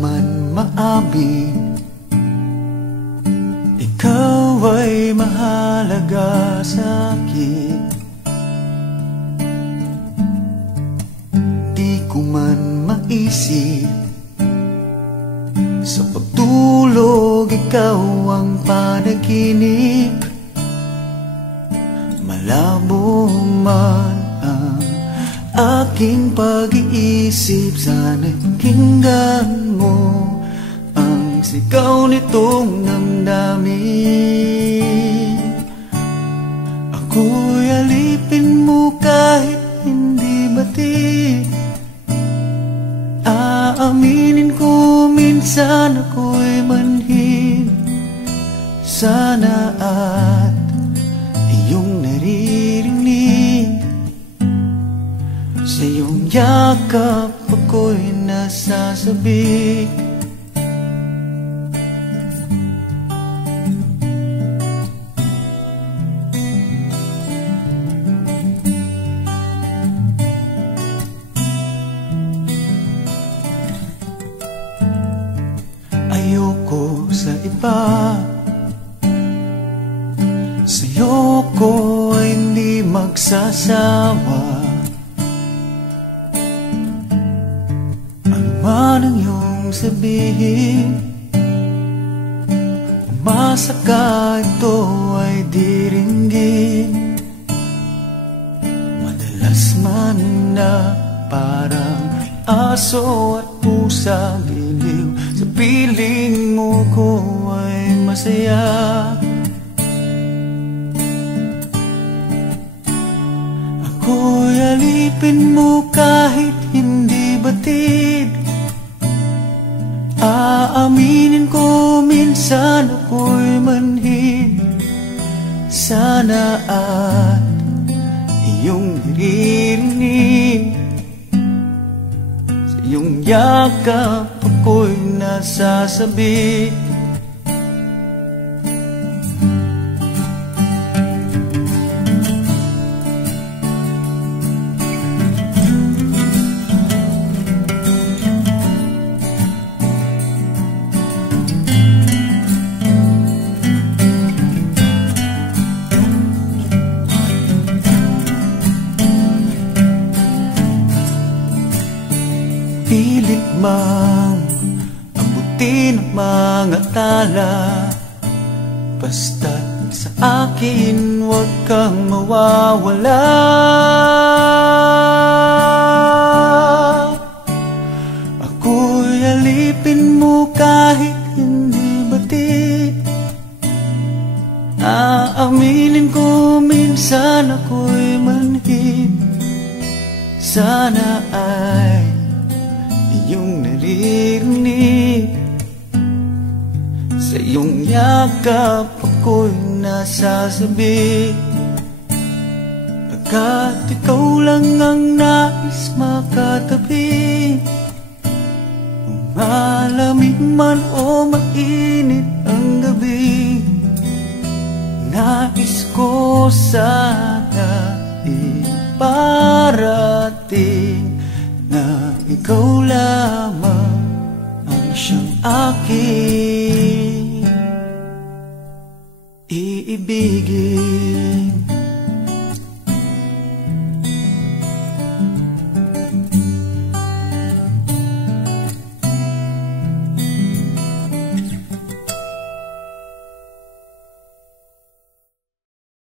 man maamin, ikaw ay mahalaga sa'kin. Di ko man maisip, sa pagtulog ikaw ang panaginip. Malabo man ang aking pag-iisip, sana'y pakinggan mo ang sigaw nitong damdamin. Ako'y alipin mo kahit hindi batid. Aaminin ko minsan ako'y manhid. Sana at iyong naririnig, sa iyong yakap ako'y nasasabik. Ayoko sa iba, sa'yo ko ay hindi magsasawa. Ano man ang iyong sabihin, umasa ka ito ay diringgin. Madalas man na parang aso at pusa, giliw sa piling mo ko ay masaya. Ako'y alipin mo kahit hindi batid. Aaminin ko minsan ako'y manhid. Sana at iyong naririnig, sa iyong yakap ako'y nasasabik. Pilit mang abutin ang mga tala, basta't sa akin huwag kang mawawala. Ako'y alipin mo kahit hindi batid. Aaminin ko minsan ako'y manhid. Sana ay iyong naririnig, sa iyong yakap ako'y nasasabik. Pagkat ikaw lang ang nais makatabi, kung malamig man o mainit ang gabi, nais ko sana iparating na ikaw lamang ang siyang aking iibigin.